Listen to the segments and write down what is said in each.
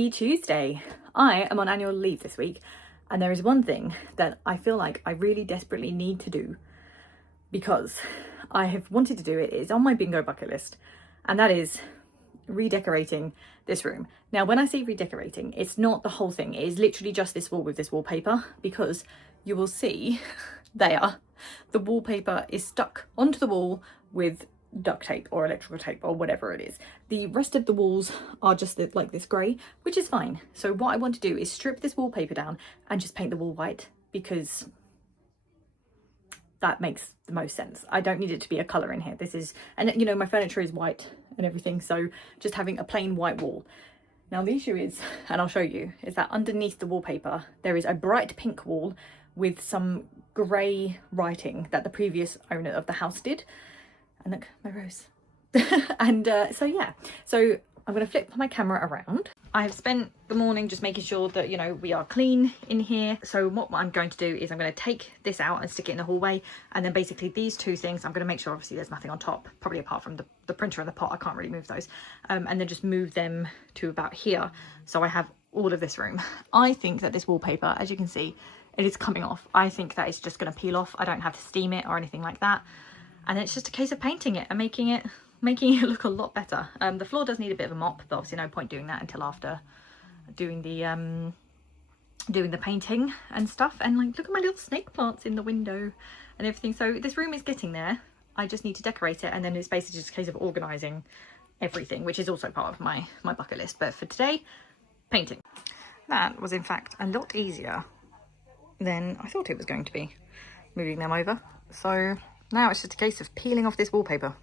Happy Tuesday. I am on annual leave this week, and there is one thing that I feel like I really desperately need to do because I have wanted to do it. It's on my bingo bucket list, and that is redecorating this room. Now, when I say redecorating, it's not the whole thing. It is literally just this wall with this wallpaper, because you will see there, the wallpaper is stuck onto the wall with duct tape or electrical tape or whatever it is. The rest of the walls are just like this grey, which is fine. So what I want to do is strip this wallpaper down and just paint the wall white, because that makes the most sense. I don't need it to be a colour in here. This is, and you know, my furniture is white and everything, so just having a plain white wall. Now the issue is, and I'll show you, is that underneath the wallpaper there is a bright pink wall with some grey writing that the previous owner of the house did. And look, my rose. And so yeah, so I'm going to flip my camera around. I have spent the morning just making sure that, you know, we are clean in here. So what I'm going to do is I'm going to take this out and stick it in the hallway, and then basically these two things I'm going to make sure obviously there's nothing on top, probably apart from the printer and the pot. I can't really move those, and then just move them to about here, so I have all of this room. I think that this wallpaper, as you can see, it is coming off. I think that it's just going to peel off. I don't have to steam it or anything like that, and it's just a case of painting it and making it look a lot better. The floor does need a bit of a mop, but obviously no point doing that until after doing the painting and stuff. And like, look at my little snake plants in the window and everything. So this room is getting there. I just need to decorate it, and then it's basically just a case of organising everything, which is also part of my bucket list. But for today, painting. That was in fact a lot easier than I thought it was going to be, moving them over. So now it's just a case of peeling off this wallpaper.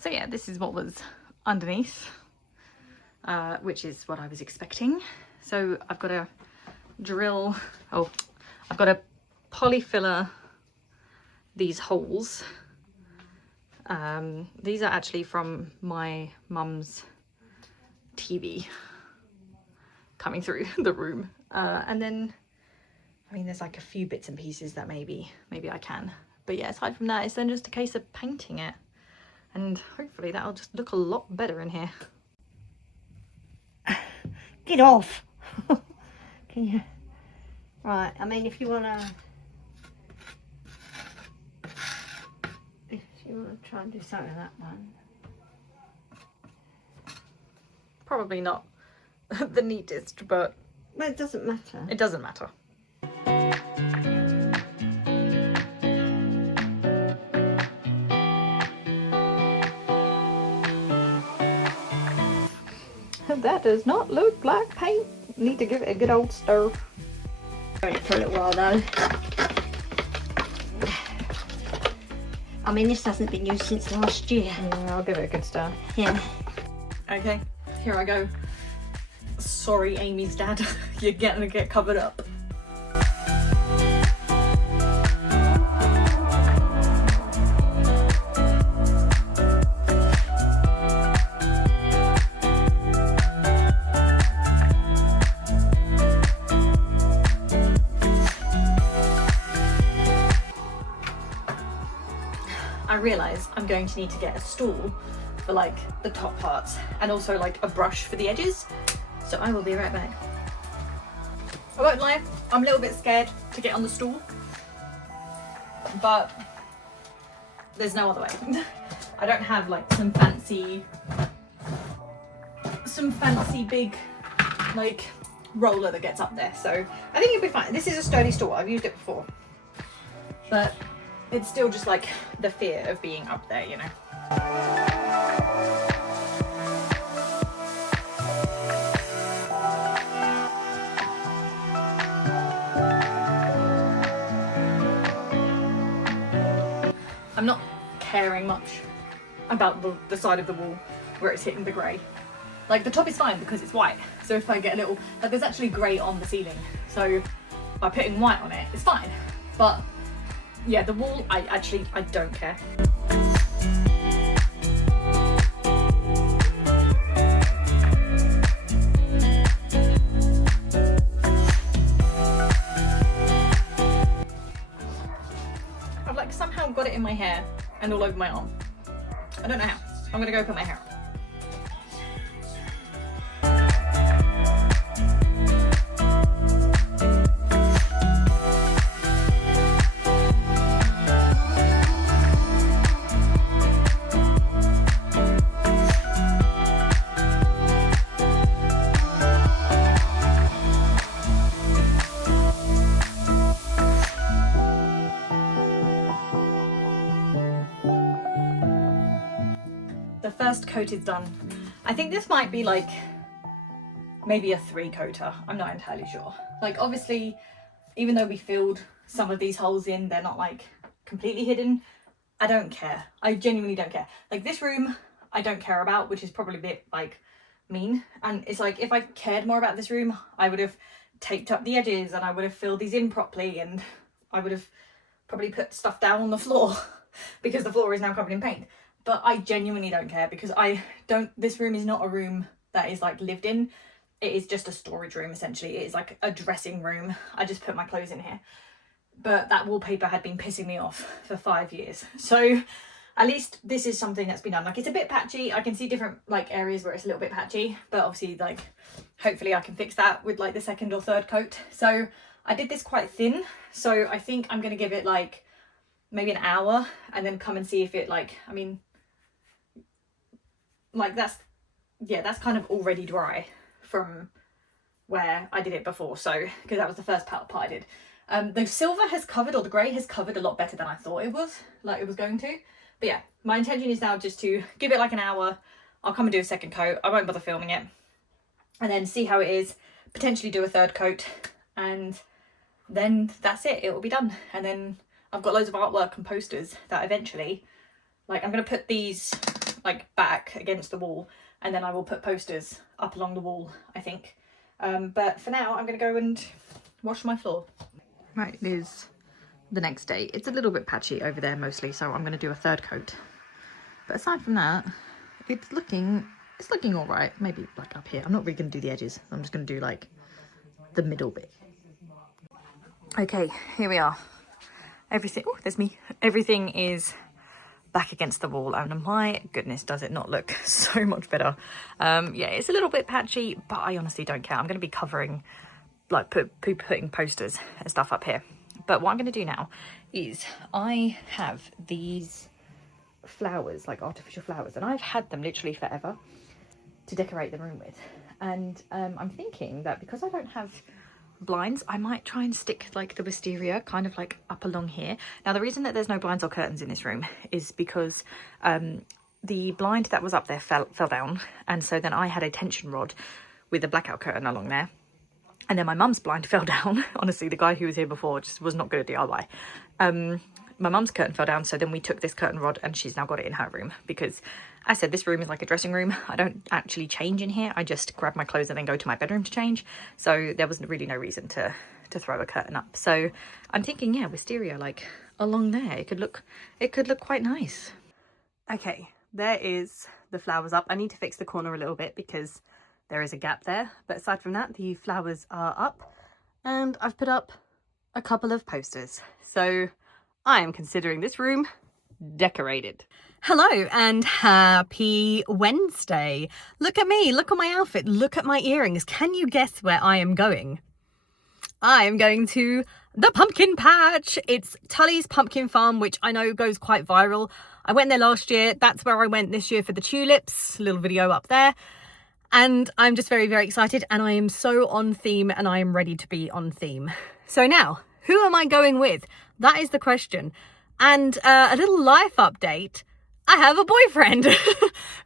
So yeah, this is what was underneath, which is what I was expecting. So I've got to drill, I've got to polyfiller these holes. These are actually from my mum's TV coming through the room. And then, I mean, there's like a few bits and pieces that maybe I can. But yeah, aside from that, it's then just a case of painting it. And hopefully that'll just look a lot better in here. Get off! Can you? Right, I mean, if you want to try and do something with that one. Probably not the neatest, but Well, it doesn't matter. it doesn't matter. That does not look like paint. Need to give it a good old stir. It for a little while though. I mean, this hasn't been used since last year. Yeah, I'll give it a good stir. Yeah. Okay, here I go. Sorry, Amy's dad. You're gonna get covered up. I realise I'm going to need to get a stool for like the top parts, and also like a brush for the edges. So I will be right back. I won't lie, I'm a little bit scared to get on the stool, but there's no other way. I don't have like some fancy big like roller that gets up there, so I think it'll be fine. This is a sturdy stool, I've used it before, but it's still just like the fear of being up there, you know. I'm not caring much about the side of the wall where it's hitting the grey. Like the top is fine because it's white, so if I get a little, like there's actually grey on the ceiling, so by putting white on it, it's fine. But yeah, the wall, I don't care. and all over my arm. I don't know how. I'm gonna go put my hair up. The first coat is done. I think this might be like maybe a 3-coater. I'm not entirely sure. Like obviously, even though we filled some of these holes in, they're not like completely hidden. I don't care. I genuinely don't care. Like this room, I don't care about, which is probably a bit like mean. And it's like, if I cared more about this room, I would have taped up the edges and I would have filled these in properly, and I would have probably put stuff down on the floor because the floor is now covered in paint. But I genuinely don't care, because this room is not a room that is like lived in. It is just a storage room essentially. It is like a dressing room. I just put my clothes in here. But that wallpaper had been pissing me off for 5 years. So at least this is something that's been done. Like it's a bit patchy. I can see different like areas where it's a little bit patchy, but obviously like hopefully I can fix that with like the 2nd or 3rd coat. So I did this quite thin. So I think I'm going to give it like maybe an hour and then come and see if it like, I mean, like that's kind of already dry from where I did it before. So because that was the first part I did. The silver has covered, or the grey has covered a lot better than I thought it was going to. But yeah, my intention is now just to give it like an hour. I'll come and do a 2nd coat. I won't bother filming it. And then see how it is. Potentially do a 3rd coat. And then that's it. It will be done. And then I've got loads of artwork and posters that eventually, like I'm going to put these like back against the wall. And then I will put posters up along the wall, I think. But for now, I'm going to go and wash my floor. Right, it is the next day. It's a little bit patchy over there mostly, so I'm going to do a 3rd coat. But aside from that, it's looking all right. Maybe like up here. I'm not really going to do the edges. I'm just going to do like the middle bit. Okay, here we are. Everything, oh, there's me. Everything is back against the wall, and my goodness, does it not look so much better. Yeah, it's a little bit patchy, but I honestly don't care. I'm going to be covering, like putting posters and stuff up here. But what I'm going to do now is I have these flowers, like artificial flowers, and I've had them literally forever to decorate the room with. And I'm thinking that because I don't have blinds, I might try and stick like the wisteria kind of like up along here. Now the reason that there's no blinds or curtains in this room is because the blind that was up there fell down, and so then I had a tension rod with a blackout curtain along there. And then my mum's blind fell down. Honestly, the guy who was here before just was not good at DIY. My mum's curtain fell down, so then we took this curtain rod and she's now got it in her room, because I said this room is like a dressing room. I don't actually change in here. I just grab my clothes and then go to my bedroom to change. So there was really no reason to throw a curtain up. So I'm thinking, yeah, wisteria like along there. It could look quite nice. Okay, there is the flowers up. I need to fix the corner a little bit because there is a gap there. But aside from that, the flowers are up, and I've put up a couple of posters. So I am considering this room decorated. Hello and happy Wednesday. Look at me, look at my outfit, look at my earrings. Can you guess where I am going? I am going to the pumpkin patch. It's Tully's Pumpkin Farm, which I know goes quite viral. I went there last year. That's where I went this year for the tulips. Little video up there. And I'm just very, very excited, and I am so on theme, and I am ready to be on theme. So now, who am I going with? That is the question. And a little life update. I have a boyfriend.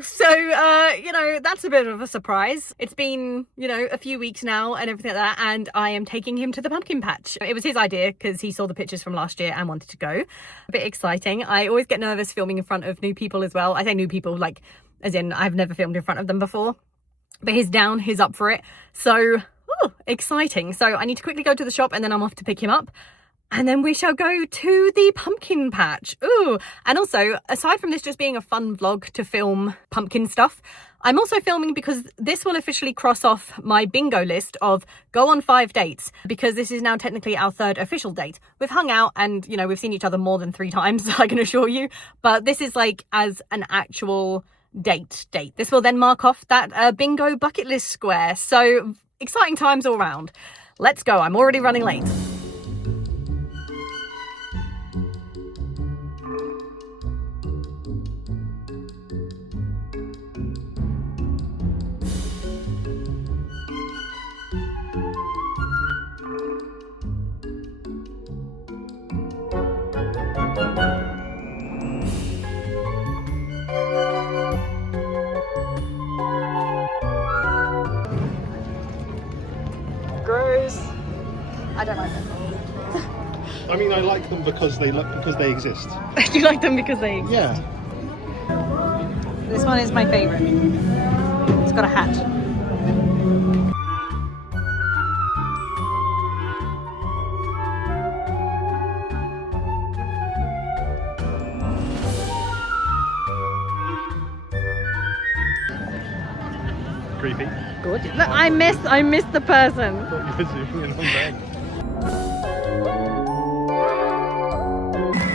So, you know, that's a bit of a surprise. It's been, you know, a few weeks now and everything like that, and I am taking him to the pumpkin patch. It was his idea because he saw the pictures from last year and wanted to go. A bit exciting. I always get nervous filming in front of new people as well. I say new people, like, as in I've never filmed in front of them before. But he's down, he's up for it. So, exciting. So I need to quickly go to the shop and then I'm off to pick him up. And then we shall go to the pumpkin patch. Ooh, and also, aside from this just being a fun vlog to film pumpkin stuff, I'm also filming because this will officially cross off my bingo list of go on 5 dates, because this is now technically our 3rd official date. We've hung out and, you know, we've seen each other more than 3 times, I can assure you, but this is like as an actual date. This will then mark off that bingo bucket list square. So exciting times all round. Let's go. I'm already running late. Gross. I don't like them. I mean, I like them because they exist. You like them because they exist? Yeah. This one is my favourite. It's got a hat. Creepy. Good. Look, I missed the person. I thought you were zooming in on them.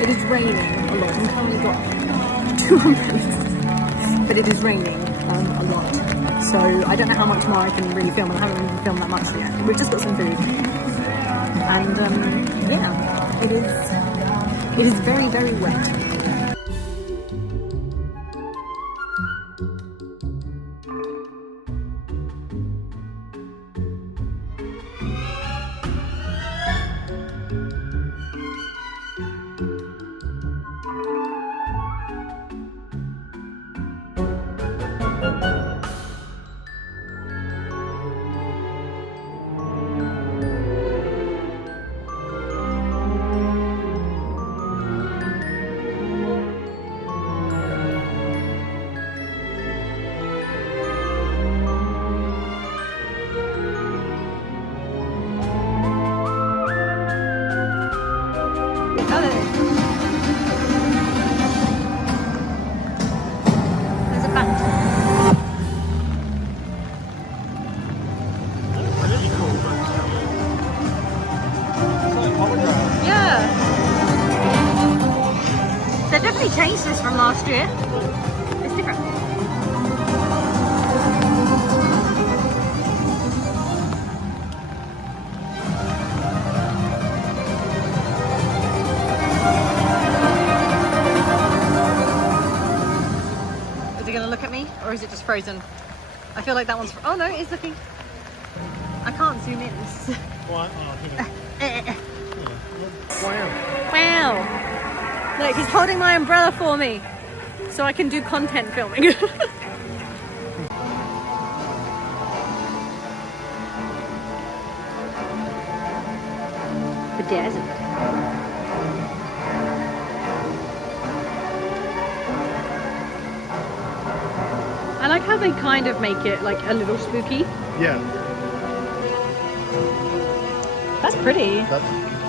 It is raining a lot. I'm currently got 2 umbrellas, but it is raining a lot. So I don't know how much more I can really film, and I haven't even filmed that much yet. We've just got some food, and yeah, it is very, very wet. Changed this from last year. It's different. Is it going to look at me, or is it just frozen? I feel like that one's... Oh no, it's looking. I can't zoom in. What? Wow. Wow. Look, he's holding my umbrella for me so I can do content filming. The desert. I like how they kind of make it like a little spooky. Yeah. That's pretty.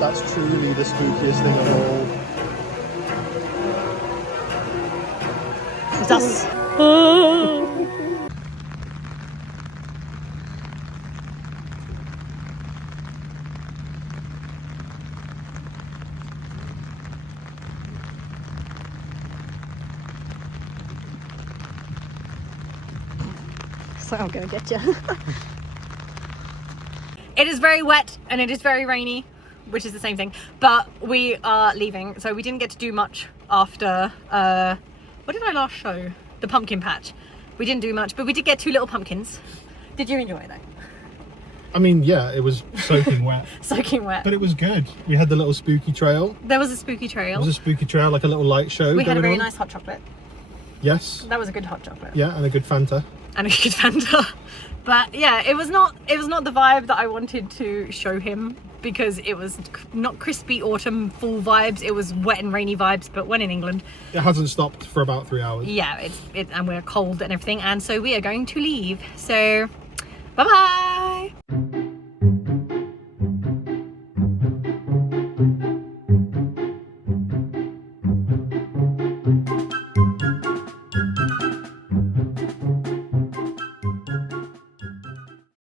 That's truly the spookiest thing of all. That's... So I'm gonna get you. It is very wet and it is very rainy, which is the same thing, but we are leaving, so we didn't get to do much after what did I last show? The pumpkin patch. We didn't do much, but we did get 2 little pumpkins. Did you enjoy that? I mean, yeah, it was soaking wet. Soaking wet. But it was good. We had the little spooky trail. There was a spooky trail. There was a spooky trail, like a little light show. We had a very on. nice hot chocolate. Yes. That was a good hot chocolate. Yeah, and a good Fanta. And a good Fanta. But yeah, it was not the vibe that I wanted to show him, because it was not crispy autumn fall vibes, it was wet and rainy vibes, but when in England. It hasn't stopped for about 3 hours. Yeah, and we're cold and everything, and so we are going to leave. So, bye-bye!